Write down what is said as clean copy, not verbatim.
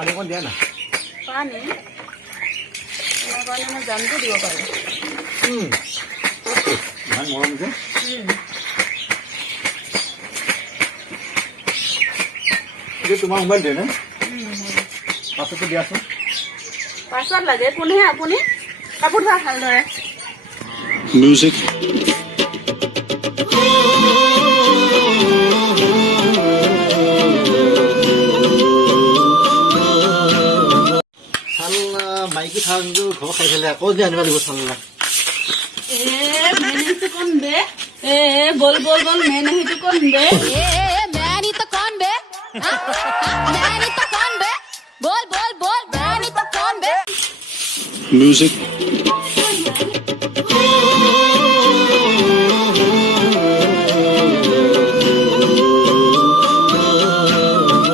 পানী অকণ দিয়া না পানী তোমাৰ কাৰণে মই জানটো দিব পাৰোঁ ইমান মৰম যে এইটো তোমাৰ মোবাইল দিয়ে নে পাছতো দিয়াচোন পাছত লাগে কোনহে আপুনি কাপোৰ ধোৱা ভালদৰে Music. চাল্লা মাইকী থাকটো ঘৰ খাই পেলাই আকৌ যে আনিব লাগিব চাল্লা मैंने तो कौन बे बोल बोल बोल मैंने ही तो कौन बे मैं नहीं तो कौन बे मैं नहीं तो कौन बे बोल बोल बोल मैं नहीं तो कौन बे Music.